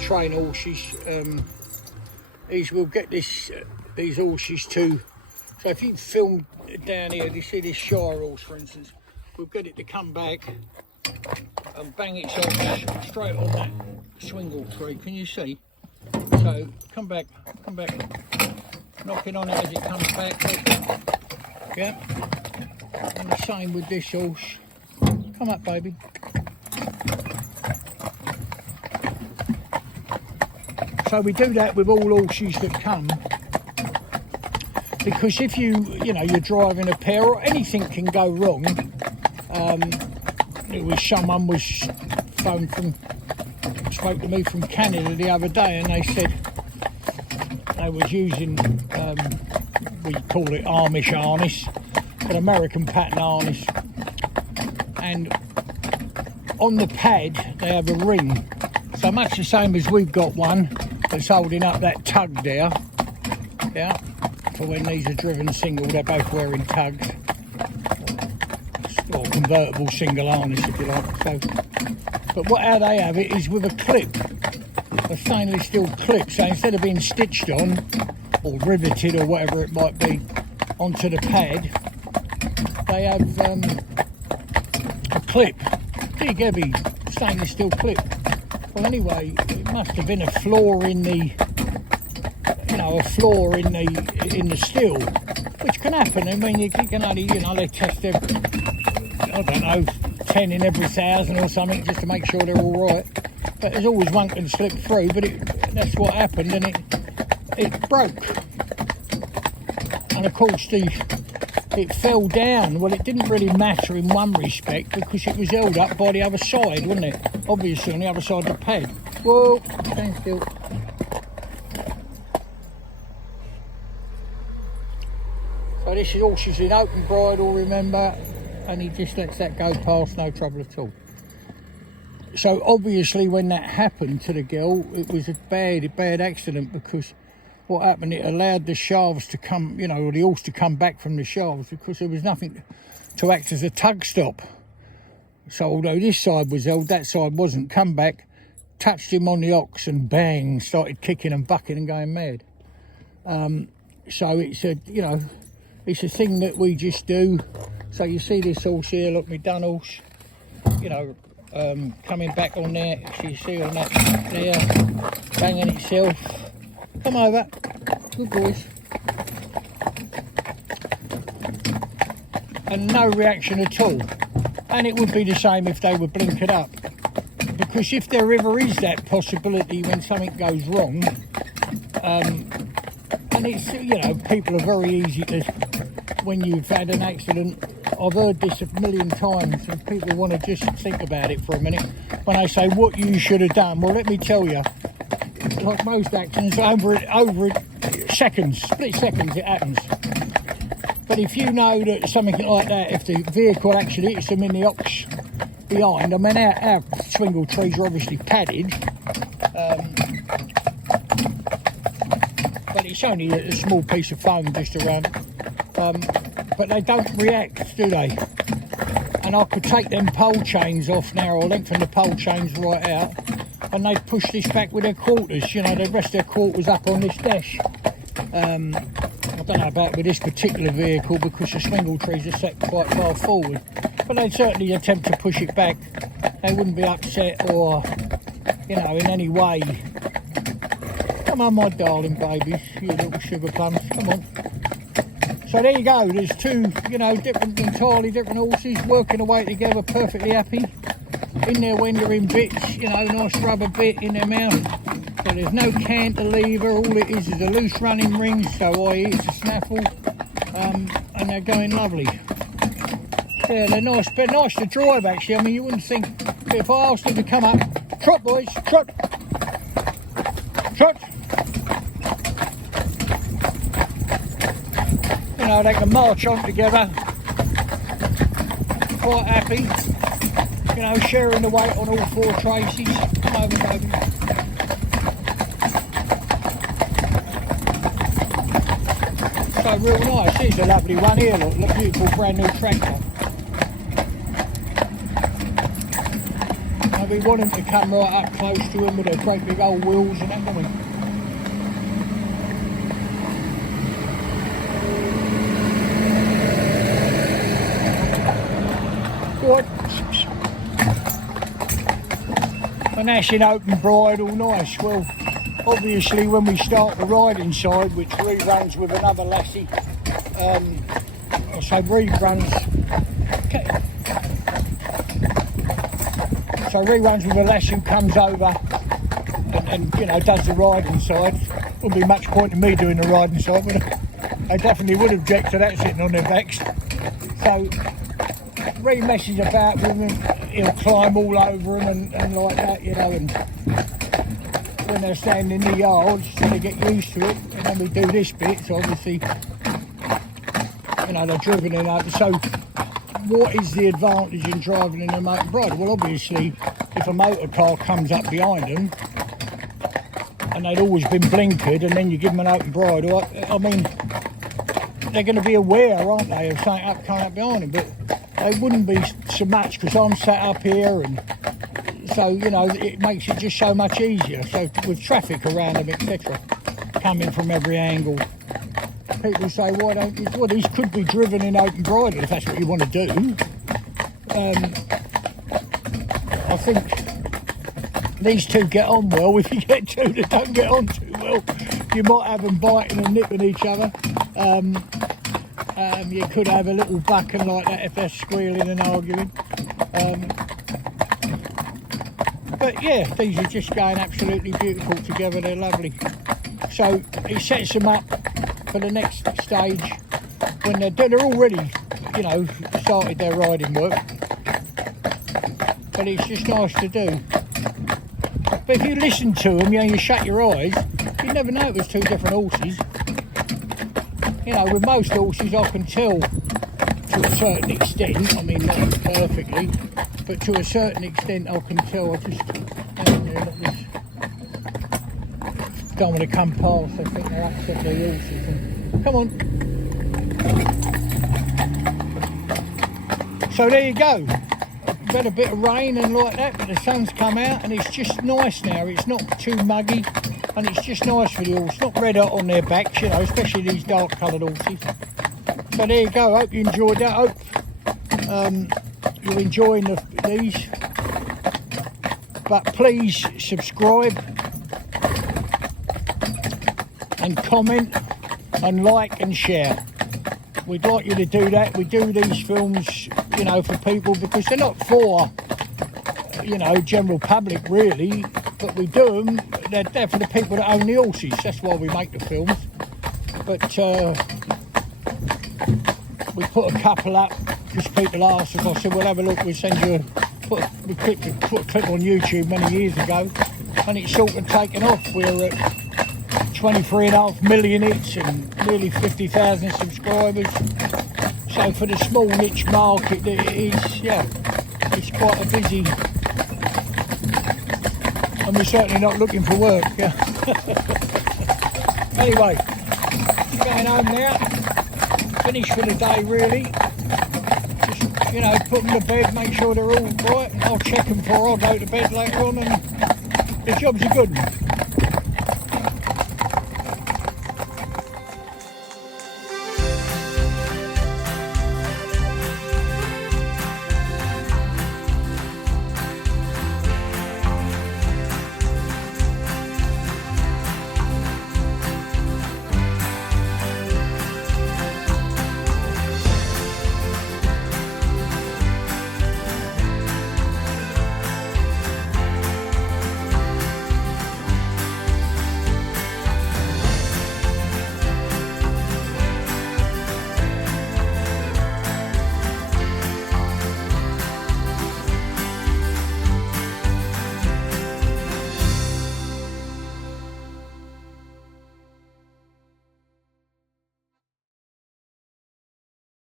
train horses is we'll get these horses to, so if you film down here, you see this Shire horse for instance, we'll get it to come back and bang itself straight on that Swingletree. Can you see? So come back, knocking on it as it comes back. Yeah, and the same with this horse. Come up, baby. So we do that with all horses that come, because if you're driving a pair or anything can go wrong. It was someone was spoke to me from Canada the other day, and they said they was using we call it Amish harness, an American pattern harness, and on the pad they have a ring, so much the same as we've got one that's holding up that tug there. Yeah, for when these are driven single, they're both wearing tugs. Or convertible single harness if you like. So, but how they have it is with a clip, a stainless steel clip. So instead of being stitched on or riveted or whatever it might be onto the pad, they have a clip, big heavy stainless steel clip. Well, anyway, it must have been a flaw in the, in the steel, which can happen. I mean, you can only, they test them. I don't know, 10 in every 1,000 or something, just to make sure they're all right. But there's always one can slip through, but that's what happened, and it broke. And of course it fell down. Well, it didn't really matter in one respect, because it was held up by the other side, wasn't it? Obviously on the other side of the pad. Whoa, stand still. So this is horses in open bridle, remember, and he just lets that go past, no trouble at all. So obviously when that happened to the girl, it was a bad accident, because what happened, it allowed the shafts to come, or the horse to come back from the shafts, because there was nothing to act as a tug stop. So although this side was held, that side wasn't. Come back, touched him on the hocks, and bang, started kicking and bucking and going mad. So it's it's a thing that we just do. So you see this horse here, look, my dun horse, coming back on there. So you see on that there, banging itself. Come over, good boys. And no reaction at all. And it would be the same if they were blinkered up. Because if there ever is that possibility when something goes wrong, and it's, people are very easy to, when you've had an accident, I've heard this a million times, and people want to just think about it for a minute. When I say what you should have done, well, let me tell you, like most accidents, over seconds, split seconds, it happens. But if you know that something like that, if the vehicle actually hits them in the hocks behind, I mean, our Swingletrees are obviously padded, but it's only a small piece of foam just around. But they don't react, do they? And I could take them pole chains off now, or lengthen the pole chains right out, and they'd push this back with their quarters. They'd rest their quarters up on this dash. I don't know about with this particular vehicle, because the Swingletrees are set quite far forward, but they'd certainly attempt to push it back. They wouldn't be upset or, in any way. Come on, my darling babies, you little sugar plums, come on. So there you go, there's two, entirely different horses working away together, perfectly happy. In there when they're in bits, nice rubber bit in their mouth. So there's no cantilever, all it is a loose running ring, so i.e. it's a snaffle, and they're going lovely. Yeah, they're nice, but nice to drive actually. I mean, you wouldn't think, if I asked them to come up, trot boys, trot, trot. They can march on together, quite happy, sharing the weight on all four traces. Come over, baby. So real nice. Here's a lovely one here, look, beautiful brand new tractor. we want them to come right up close to them with their great big old wheels and that, don't we? Good. And that's in open bridle, nice. Well, obviously when we start the riding side, which reruns with another lassie, I say reruns, so reruns with a lassie who comes over and you know, does the riding side. Wouldn't be much point in me doing the riding side, would it? They definitely would object to that sitting on their backs. So Ree messes about with him, he'll climb all over them and like that, you know, and when they're standing in the yards, they get used to it, and then we do this bit, so obviously, you know, they're driven in over. So what is the advantage in driving in a motor bridle? Well, obviously, if a motor car comes up behind them, and they'd always been blinkered, and then you give them an open bridle, I mean, they're going to be aware, aren't they, of something coming up behind them, but they wouldn't be so much because I'm sat up here, and so, you know, it makes it just so much easier. So with traffic around them, etc., coming from every angle, people say, why don't you? Well, these could be driven in open bridle if that's what you want to do. I think these two get on well. If you get two that don't get on too well, you might have them biting and nipping each other. You could have a little bucking like that if they're squealing and arguing. But yeah, these are just going absolutely beautiful together. They're lovely. So it sets them up for the next stage when they're already, you know, started their riding work. But it's just nice to do. But if you listen to them, you know, you shut your eyes, you never know it was two different horses. You know, with most horses I can tell to a certain extent, I mean not perfectly, but to a certain extent I can tell. I just don't want to come past, I think they'll upset their horses. And, come on. So there you go. We've had a bit of rain and like that, but the sun's come out and it's just nice now. It's not too muggy. And it's just nice for the horse, not red hot on their backs, you know, especially these dark coloured horses. So there you go, hope you enjoyed that, hope you're enjoying these. But please subscribe and comment and like and share. We'd like you to do that. We do these films, you know, for people because they're not for, you know, general public really, but we do them. They're for the people that own the horses. That's why we make the films. But we put a couple up because people asked us. I said, "We'll have a look. We'll send you." Put a clip on YouTube many years ago, and it's sort of taken off. We're at 23.5 million hits and nearly 50,000 subscribers. So for the small niche market that it is, yeah, it's quite a busy. And we're certainly not looking for work. Yeah. Anyway, going home now. Finished for the day really. Just, you know, put them to bed, make sure they're all right. I'll check them before I go to bed later on, and the job's a good one.